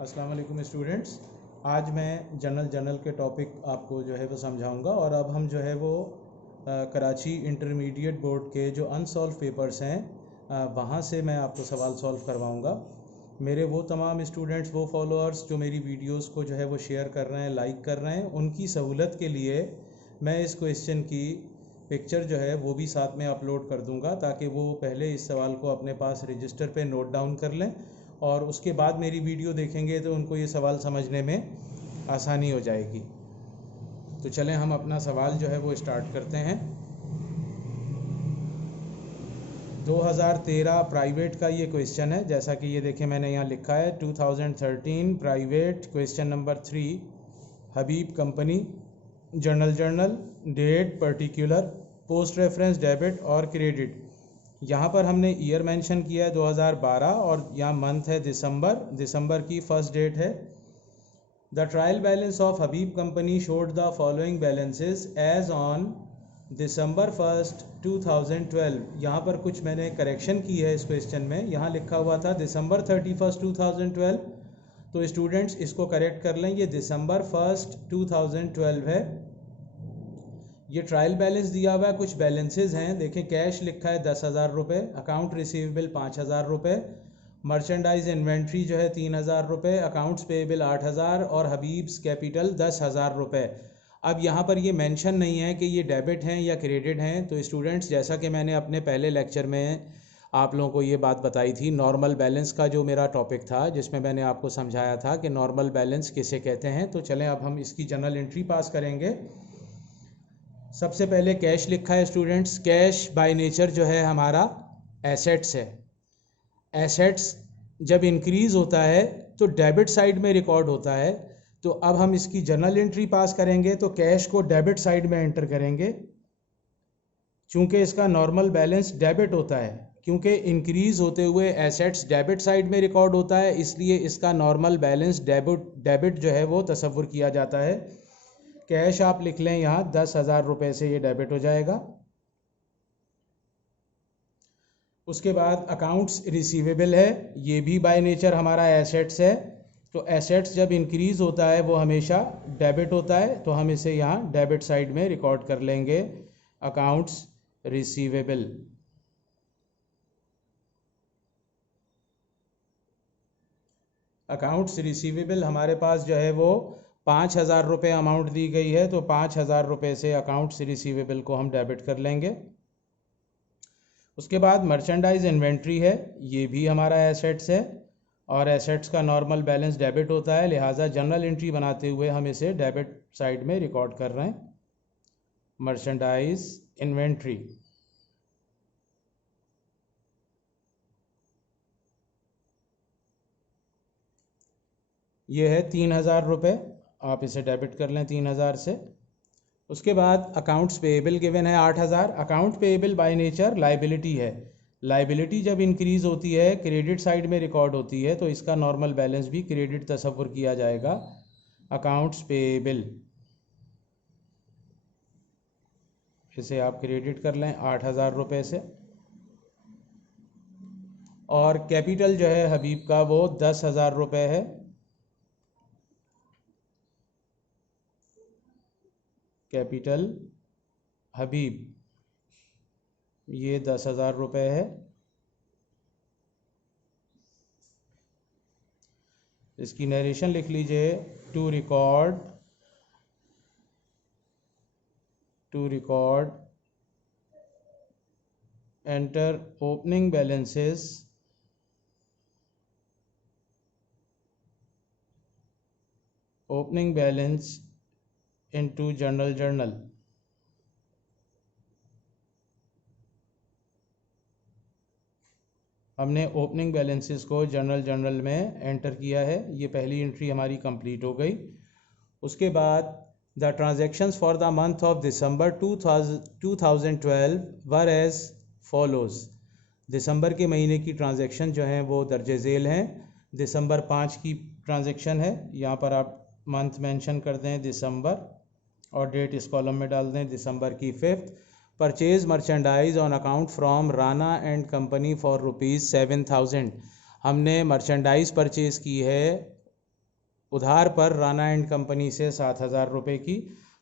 अस्सलाम वालेकुम स्टूडेंट्स। आज मैं जनरल के टॉपिक आपको जो है वो समझाऊंगा और अब हम जो है वो कराची इंटरमीडिएट बोर्ड के जो अनसॉल्व पेपर्स हैं वहाँ से मैं आपको सवाल सॉल्व करवाऊंगा। मेरे वो तमाम स्टूडेंट्स, वो फॉलोअर्स जो मेरी वीडियोस को जो है वो शेयर कर रहे हैं, लाइक कर रहे हैं, उनकी सहूलत के लिए मैं इस क्वेश्चन की पिक्चर जो है वो भी साथ में अपलोड कर दूंगा ताकि वो पहले इस सवाल को अपने पास रजिस्टर पे नोट डाउन कर लें और उसके बाद मेरी वीडियो देखेंगे तो उनको ये सवाल समझने में आसानी हो जाएगी। तो चलें हम अपना सवाल जो है वो स्टार्ट करते हैं। 2013 प्राइवेट का ये क्वेश्चन है, जैसा कि ये देखें मैंने यहाँ लिखा है 2013 private question number 3, Habib company, journal, date particular, post reference debit और क्रेडिट। यहाँ पर हमने ईयर मेंशन किया है 2012 और यहाँ मंथ है दिसंबर की फर्स्ट डेट है। The trial balance of Habib company showed the following balances as on December 1st 2012। यहाँ पर कुछ मैंने करेक्शन की है इस क्वेश्चन में। यहाँ लिखा हुआ था December 31st 2012, तो स्टूडेंट्स इसको करेक्ट कर लें, ये December 1st 2012 है। ये ट्रायल बैलेंस दिया हुआ है, कुछ बैलेंसेस हैं, देखें कैश लिखा है 10,000 रुपये, अकाउंट रिसीवेबल 5,000 रुपये, मर्चेंडाइज इन्वेंट्री जो है 3,000 रुपये, अकाउंट्स पेएबल 8,000 और हबीब्स कैपिटल 10,000 रुपये। अब यहाँ पर ये मेंशन नहीं है कि ये डेबिट हैं या क्रेडिट हैं। तो स्टूडेंट्स, जैसा कि मैंने अपने पहले लेक्चर में आप लोगों को ये बात बताई थी, नॉर्मल बैलेंस का जो मेरा टॉपिक था जिसमें मैंने आपको समझाया था कि नॉर्मल बैलेंस किसे कहते हैं। तो चलें अब हम इसकी जनरल एंट्री पास करेंगे। सबसे पहले कैश लिखा है स्टूडेंट्स। कैश बाय नेचर जो है हमारा एसेट्स है। एसेट्स जब इंक्रीज़ होता है तो डेबिट साइड में रिकॉर्ड होता है। तो अब हम इसकी जर्नल एंट्री पास करेंगे तो कैश को डेबिट साइड में एंटर करेंगे, चूंकि इसका नॉर्मल बैलेंस डेबिट होता है। क्योंकि इंक्रीज़ होते हुए एसेट्स डेबिट साइड में रिकॉर्ड होता है, इसलिए इसका नॉर्मल बैलेंस डेबिट जो है वो तसव्वुर किया जाता है। कैश आप लिख लें यहाँ 10,000 रुपये से ये डेबिट हो जाएगा। उसके बाद अकाउंट्स रिसीवेबल है, ये भी बाय नेचर हमारा एसेट्स है। तो एसेट्स जब इंक्रीज़ होता है वो हमेशा डेबिट होता है, तो हम इसे यहाँ डेबिट साइड में रिकॉर्ड कर लेंगे, अकाउंट्स रिसीवेबल। अकाउंट्स रिसीवेबल हमारे पास जो है वो 5,000 रुपये अमाउंट दी गई है, तो 5,000 रुपये से अकाउंट्स रिसीवेबल को हम डेबिट कर लेंगे। उसके बाद मर्चेंडाइज इन्वेंट्री है, ये भी हमारा एसेट्स है और एसेट्स का नॉर्मल बैलेंस डेबिट होता है, लिहाजा जनरल एंट्री बनाते हुए हम इसे डेबिट साइड में रिकॉर्ड कर रहे हैं, मर्चेंडाइज इन्वेंट्री। ये है 3,000 रुपये, आप इसे डेबिट कर लें 3,000 से। उसके बाद अकाउंट्स पेएबल गिवन है 8,000। Account payable by nature liability है। लाइबिलिटी जब इंक्रीज़ होती है क्रेडिट साइड में रिकॉर्ड होती है, तो इसका नॉर्मल बैलेंस भी क्रेडिट तसव्वुर किया जाएगा, अकाउंट्स पेएबल। इसे आप क्रेडिट कर लें 8,000 रुपये से। और कैपिटल जो है हबीब का वो 10,000 रुपये है। कैपिटल हबीब ये 10,000 रुपये है। इसकी नरेशन लिख लीजिए, to record enter opening balances into journal. हमने ओपनिंग बैलेंसेस को जर्नल में एंटर किया है। ये पहली एंट्री हमारी कंप्लीट हो गई। उसके बाद the transactions for the month of December 2012 were as follows. दिसंबर के महीने की ट्रांजैक्शन जो हैं वो दर्ज झेल हैं। दिसंबर 5 की ट्रांजैक्शन है, यहाँ पर आप मंथ मेंशन कर दें दिसंबर और डेट इस कॉलम में डाल दें दिसंबर की 5th। Purchase merchandise on account from Rana and company for ₹7,000। हमने मर्चेंडाइज परचेज़ की है उधार पर राणा एंड कंपनी से 7,000 रुपये की।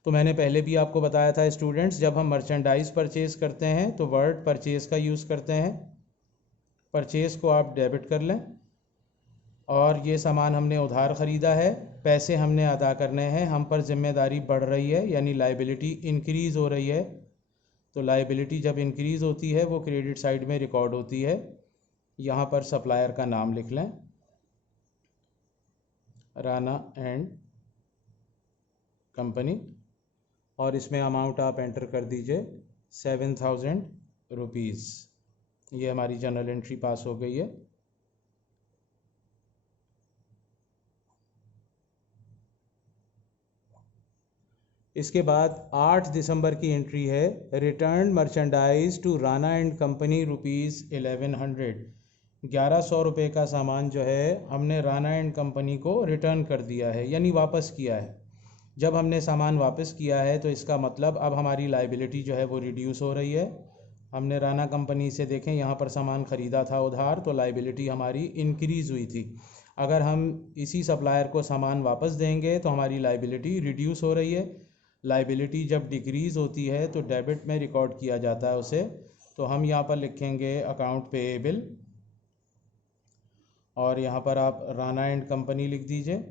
तो मैंने पहले भी आपको बताया था स्टूडेंट्स, जब हम मर्चेंडाइज परचेज करते हैं तो वर्ड परचेज का यूज़ करते हैं। परचेज को आप डेबिट कर लें, और ये सामान हमने उधार ख़रीदा है, पैसे हमने अदा करने हैं, हम पर जिम्मेदारी बढ़ रही है, यानी लाइबिलिटी इंक्रीज़ हो रही है। तो लाइबिलिटी जब इंक्रीज़ होती है वो क्रेडिट साइड में रिकॉर्ड होती है। यहाँ पर सप्लायर का नाम लिख लें, राणा एंड कंपनी, और इसमें अमाउंट आप एंटर कर दीजिए 7,000 रुपीज़। ये हमारी जर्नल एंट्री पास हो गई है। इसके बाद 8 दिसंबर की एंट्री है, return merchandise to Rana and company rupees 1100। 1100 रुपये का सामान जो है हमने राणा एंड कंपनी को रिटर्न कर दिया है, यानी वापस किया है। जब हमने सामान वापस किया है तो इसका मतलब अब हमारी लाइबिलिटी जो है वो रिड्यूस हो रही है। हमने राणा कंपनी से, देखें यहाँ पर सामान ख़रीदा था उधार, तो लाइबिलिटी हमारी इंक्रीज़ हुई थी। अगर हम इसी सप्लायर को सामान वापस देंगे तो हमारी लाइबिलिटी रिड्यूस हो रही है। लाइबिलिटी जब डिक्रीज़ होती है तो डेबिट में रिकॉर्ड किया जाता है उसे। तो हम यहाँ पर लिखेंगे अकाउंट पेएबल, और यहाँ पर आप राणा एंड कंपनी लिख दीजिए,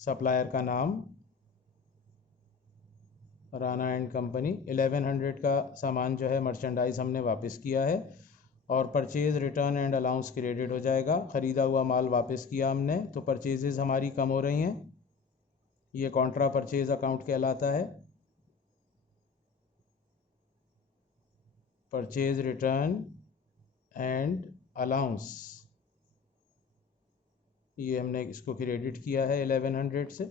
सप्लायर का नाम राणा एंड कंपनी। 1100 का सामान जो है मर्चेंडाइज हमने वापस किया है, और purchase return and allowance credit हो जाएगा। ख़रीदा हुआ माल वापस किया हमने, तो परचेजेज़ हमारी कम हो रही हैं। ये कॉन्ट्रा परचेज अकाउंट कहलाता है। परचेज रिटर्न एंड अलाउंस, ये हमने इसको क्रेडिट किया है 1100 से।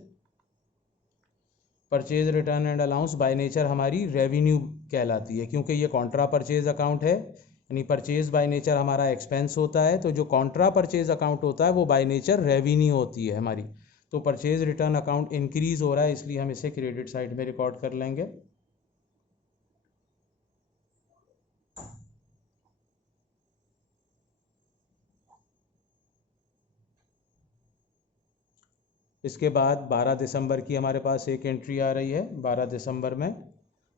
Purchase return and allowance by nature हमारी रेवेन्यू कहलाती है, क्योंकि ये कॉन्ट्रा परचेज अकाउंट है, यानी परचेज बाय नेचर हमारा एक्सपेंस होता है। तो जो कॉन्ट्रा परचेज अकाउंट होता है वो बाय नेचर रेवेन्यू होती है हमारी। तो परचेज रिटर्न अकाउंट इंक्रीज़ हो रहा है, इसलिए हम इसे क्रेडिट साइड में रिकॉर्ड कर लेंगे। इसके बाद 12 दिसंबर की हमारे पास एक एंट्री आ रही है। 12 दिसंबर में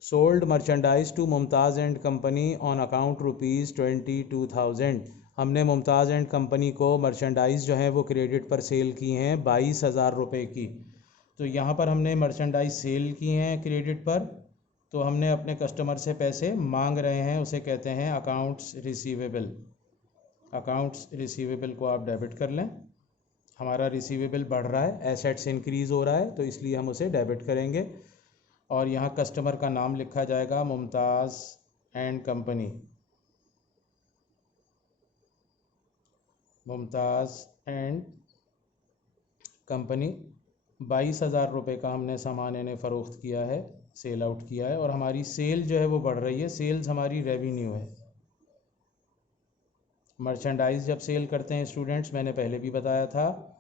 sold merchandise to Mumtaz and company on account rupees 22,000। हमने मुमताज़ एंड कंपनी को मर्चेंडाइज़ जो है वो क्रेडिट पर सेल की हैं 22,000 रुपये की। तो यहाँ पर हमने मर्चेंडाइज सेल की हैं क्रेडिट पर, तो हमने अपने कस्टमर से पैसे मांग रहे हैं, उसे कहते हैं अकाउंट्स रिसीवेबल। अकाउंट्स रिसीवेबल को आप डेबिट कर लें। हमारा रिसीवेबल बढ़ रहा है, एसेट्स इंक्रीज़ हो रहा है, तो इसलिए हम उसे डेबिट करेंगे। और यहाँ कस्टमर का नाम लिखा जाएगा Mumtaz and company. Mumtaz and company 22,000 रुपये का हमने सामान इन्हें फ़रोख्त किया है, सेल आउट किया है, और हमारी सेल जो है वो बढ़ रही है। सेल्स हमारी रेवेन्यू है। मर्चेंडाइज़ जब सेल करते हैं स्टूडेंट्स, मैंने पहले भी बताया था,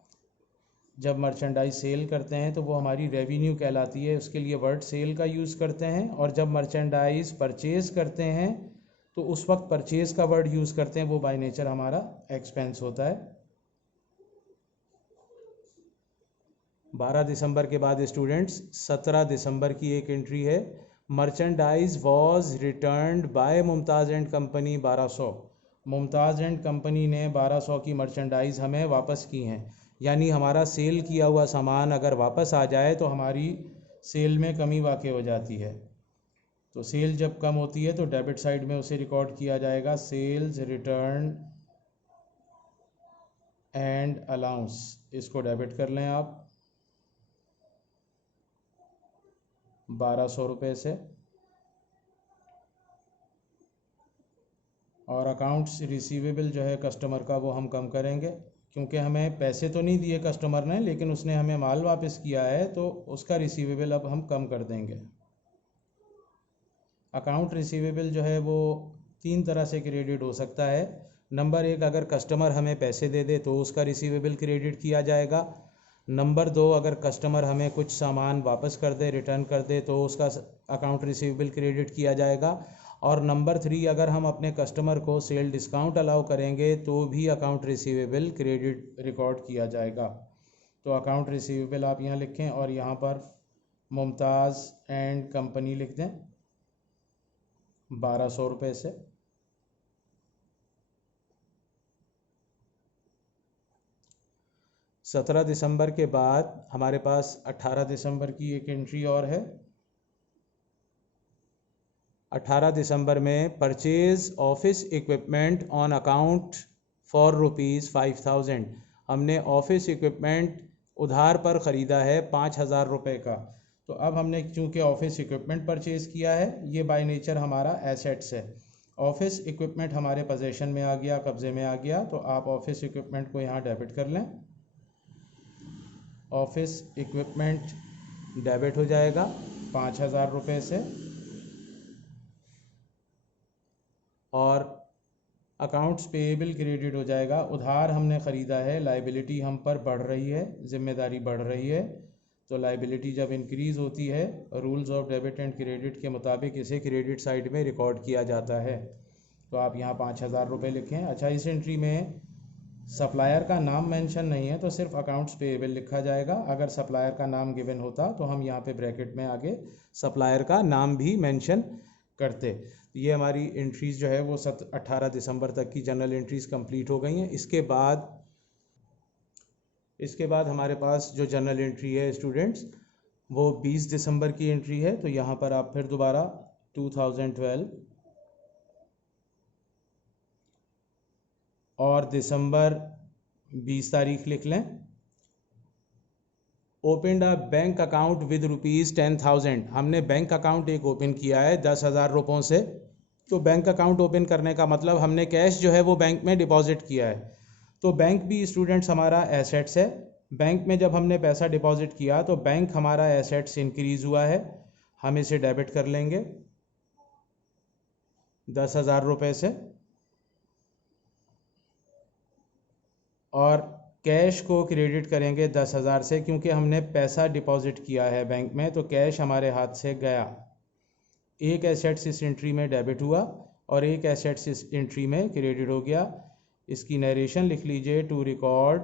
जब मर्चेंडाइज सेल करते हैं तो वो हमारी रेवेन्यू कहलाती है, उसके लिए वर्ड सेल का यूज़ करते हैं। और जब मर्चेंडाइज परचेज़ करते हैं तो उस वक्त परचेज़ का वर्ड यूज़ करते हैं, वो बाय नेचर हमारा एक्सपेंस होता है। 12 दिसंबर के बाद स्टूडेंट्स 17 दिसंबर की एक एंट्री है, merchandise was returned by Mumtaz and company 1200। Mumtaz and company ने 1200 की मर्चेंडाइज हमें वापस की हैं, यानी हमारा सेल किया हुआ सामान अगर वापस आ जाए तो हमारी सेल में कमी वाक़ई हो जाती है। तो सेल जब कम होती है तो डेबिट साइड में उसे रिकॉर्ड किया जाएगा, सेल्स रिटर्न एंड अलाउंस। इसको डेबिट कर लें आप 1200 रुपये से। और अकाउंट्स रिसीवेबल जो है कस्टमर का, वो हम कम करेंगे, क्योंकि हमें पैसे तो नहीं दिए कस्टमर ने, लेकिन उसने हमें माल वापस किया है, तो उसका रिसीवेबल अब हम कम कर देंगे। अकाउंट रिसीवेबल जो है वो 3 तरह से क्रेडिट हो सकता है। नंबर 1, अगर कस्टमर हमें पैसे दे दे तो उसका रिसीवेबल क्रेडिट किया जाएगा। नंबर 2, अगर कस्टमर हमें कुछ सामान वापस कर दे, रिटर्न कर दे, तो उसका अकाउंट रिसीवेबल क्रेडिट किया जाएगा। और नंबर 3, अगर हम अपने कस्टमर को सेल डिस्काउंट अलाउ करेंगे तो भी अकाउंट रिसीवेबल क्रेडिट रिकॉर्ड किया जाएगा। तो अकाउंट रिसीवेबल आप यहाँ लिखें और यहाँ पर मुमताज़ एंड कंपनी लिख दें 1200 रुपये से। सत्रह दिसंबर के बाद हमारे पास 18 दिसंबर की एक एंट्री और है। 18 दिसंबर में purchase office equipment on account for ₹5000। हमने ऑफिस इक्विपमेंट उधार पर ख़रीदा है 5000 रुपये का। तो अब हमने चूँकि ऑफिस इक्विपमेंट परचेज़ किया है, ये बाय नेचर हमारा एसेट्स है। ऑफिस इक्विपमेंट हमारे पोजेशन में आ गया, कब्ज़े में आ गया, तो आप ऑफिस इक्विपमेंट को यहाँ डेबिट कर लें। ऑफिस इक्विपमेंट डेबिट हो जाएगा 5000 रुपये से, और अकाउंट्स पेएबल क्रेडिट हो जाएगा। उधार हमने ख़रीदा है, लाइबिलिटी हम पर बढ़ रही है, ज़िम्मेदारी बढ़ रही है। तो लाइबिलिटी जब इंक्रीज़ होती है, rules of debit and credit के मुताबिक इसे क्रेडिट साइड में रिकॉर्ड किया जाता है। तो आप यहाँ 5000 रुपये लिखें। अच्छा, इस एंट्री में सप्लायर का नाम मेंशन नहीं है, तो सिर्फ अकाउंट्स पेएबल लिखा जाएगा। अगर सप्लायर का नाम गिवन होता तो हम यहाँ पे ब्रैकेट में आगे सप्लायर का नाम भी मेंशन करते। ये हमारी एंट्रीज़ जो है वो 18 दिसंबर तक की जनरल एंट्रीज़ कंप्लीट हो गई हैं। इसके बाद हमारे पास जो जनरल एंट्री है स्टूडेंट्स, वो 20 दिसंबर की एंट्री है। तो यहाँ पर आप फिर दोबारा 2012 और दिसंबर 20 तारीख लिख लें। Opened a bank account with ₹10,000। हमने बैंक अकाउंट एक ओपन किया है 10,000 रुपयों से। तो बैंक अकाउंट ओपन करने का मतलब हमने कैश जो है वो बैंक में डिपॉजिट किया है। तो बैंक भी स्टूडेंट्स हमारा एसेट्स है। बैंक में जब हमने पैसा डिपॉजिट किया तो बैंक हमारा एसेट्स इंक्रीज़ हुआ है, हम इसे डेबिट कर लेंगे 10,000 रुपये से। और कैश को क्रेडिट करेंगे 10,000 से, क्योंकि हमने पैसा डिपॉजिट किया है बैंक में, तो कैश हमारे हाथ से गया। एक एसेट्स इस एंट्री में डेबिट हुआ और एक एसेट्स इस एंट्री में क्रेडिट हो गया। इसकी नरेशन लिख लीजिए, to record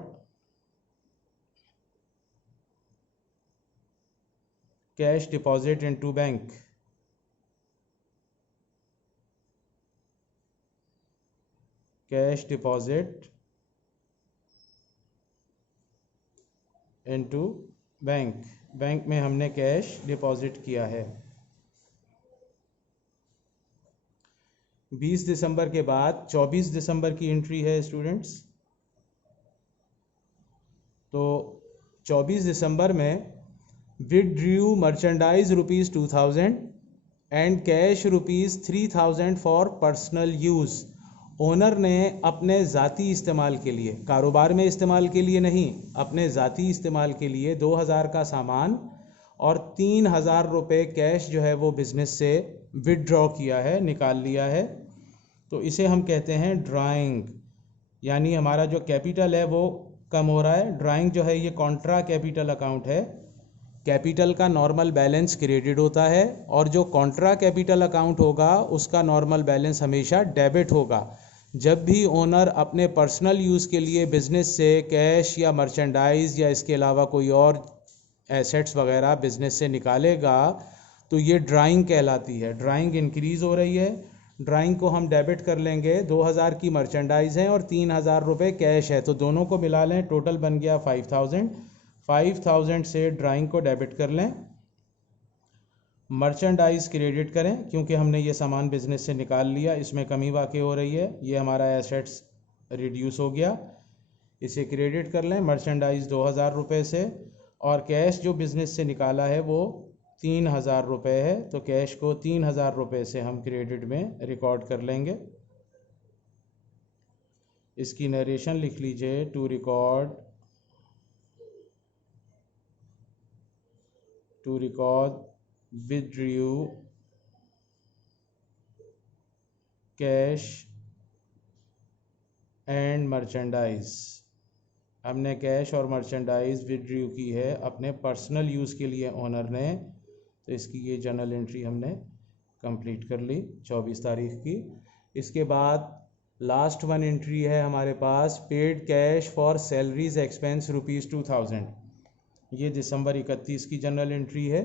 cash deposit into bank. Cash deposit into bank. Bank में हमने कैश डिपॉजिट किया है। 20 दिसंबर के बाद 24 दिसंबर की एंट्री है स्टूडेंट्स। तो 24 दिसंबर में withdrew merchandise ₹2,000 and cash ₹3,000 for personal use. Owner ने अपने ज़ाती इस्तेमाल के लिए, कारोबार में इस्तेमाल के लिए नहीं, अपने ज़ाती इस्तेमाल के लिए 2,000 का सामान और 3,000 रुपये कैश जो है वो बिज़नेस से विदड्रॉ किया है, निकाल लिया है। तो इसे हम कहते हैं ड्राइंग, यानी हमारा जो कैपिटल है वो कम हो रहा है। ड्राइंग जो है ये कॉन्ट्रा कैपिटल अकाउंट है। कैपिटल का नॉर्मल बैलेंस क्रेडिट होता है और जो कॉन्ट्रा कैपिटल अकाउंट होगा उसका नॉर्मल बैलेंस हमेशा डेबिट होगा। जब भी ओनर अपने पर्सनल यूज़ के लिए बिज़नेस से कैश या मर्चेंडाइज या इसके अलावा कोई और एसेट्स वगैरह बिज़नेस से निकालेगा तो ये ड्राइंग कहलाती है। ड्राइंग इंक्रीज़ हो रही है, ड्राइंग को हम डेबिट कर लेंगे। 2,000 की मर्चेंडाइज है और 3,000 रुपये कैश है, तो दोनों को मिला लें, टोटल बन गया 5,000। 5,000 से ड्राइंग को डेबिट कर लें, मर्चेंडाइज क्रेडिट करें क्योंकि हमने ये सामान बिजनेस से निकाल लिया, इसमें कमी वाक़ई हो रही है, ये हमारा एसेट्स रिड्यूस हो गया, इसे क्रेडिट कर लें मर्चेंडाइज 2,000 रुपये से। और कैश जो बिज़नेस से निकाला है वो 3,000 रुपये है, तो कैश को 3,000 रुपये से हम क्रेडिट में रिकॉर्ड कर लेंगे। इसकी नरेशन लिख लीजिए, to record withdrew cash and merchandise. हमने कैश और मर्चेंडाइज विथड्रू की है अपने पर्सनल यूज़ के लिए ओनर ने, तो इसकी ये जर्नल एंट्री हमने कंप्लीट कर ली 24 तारीख की। इसके बाद लास्ट वन एंट्री है हमारे पास, paid cash for salaries expense ₹2,000। ये दिसंबर 31 की जनरल एंट्री है।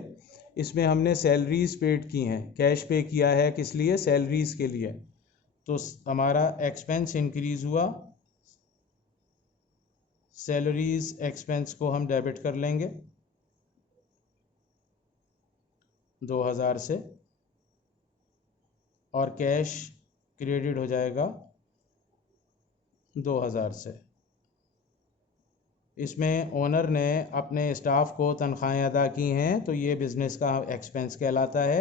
इसमें हमने सैलरीज पेड की हैं, कैश पे किया है, किस लिए? सैलरीज के लिए। तो हमारा एक्सपेंस इंक्रीज़ हुआ, सैलरीज एक्सपेंस को हम डेबिट कर लेंगे 2000 से, और कैश क्रेडिट हो जाएगा 2000 से। इसमें ओनर ने अपने स्टाफ को तनख्वाहें अदा की हैं, तो ये बिज़नेस का एक्सपेंस कहलाता है।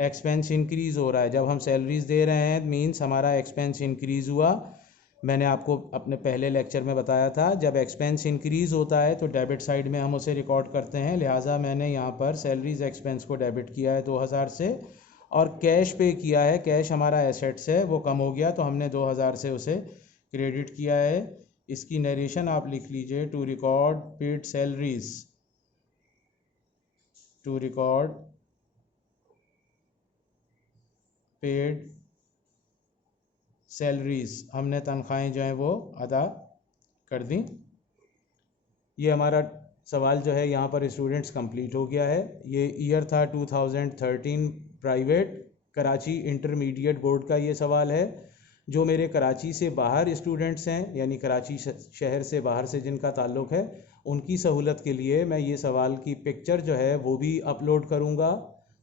एक्सपेंस इंक्रीज़ हो रहा है, जब हम सैलरीज़ दे रहे हैं मींस हमारा एक्सपेंस इंक्रीज़ हुआ। मैंने आपको अपने पहले लेक्चर में बताया था, जब एक्सपेंस इंक्रीज़ होता है तो डेबिट साइड में हम उसे रिकॉर्ड करते हैं, लिहाजा मैंने यहाँ पर सैलरीज एक्सपेंस को डेबिट किया है 2000 से, और कैश पे किया है, कैश हमारा एसेट्स है वो कम हो गया तो हमने 2000 से उसे क्रेडिट किया है। इसकी नरेशन आप लिख लीजिए, to record paid salaries, to record paid salaries, हमने तनख्वाहें जो हैं वो अदा कर दी। ये हमारा सवाल जो है यहाँ पर स्टूडेंट्स कंप्लीट हो गया है। ये ईयर था 2013 प्राइवेट कराची इंटरमीडिएट बोर्ड का ये सवाल है। जो मेरे कराची से बाहर स्टूडेंट्स हैं, यानी कराची शहर से बाहर से जिनका ताल्लुक़ है, उनकी सहूलत के लिए मैं ये सवाल की पिक्चर जो है वो भी अपलोड करूँगा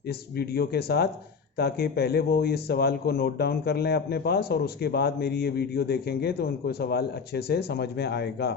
इस वीडियो के साथ, ताकि पहले वो इस सवाल को नोट डाउन कर लें अपने पास और उसके बाद मेरी ये वीडियो देखेंगे तो उनको सवाल अच्छे से समझ में आएगा।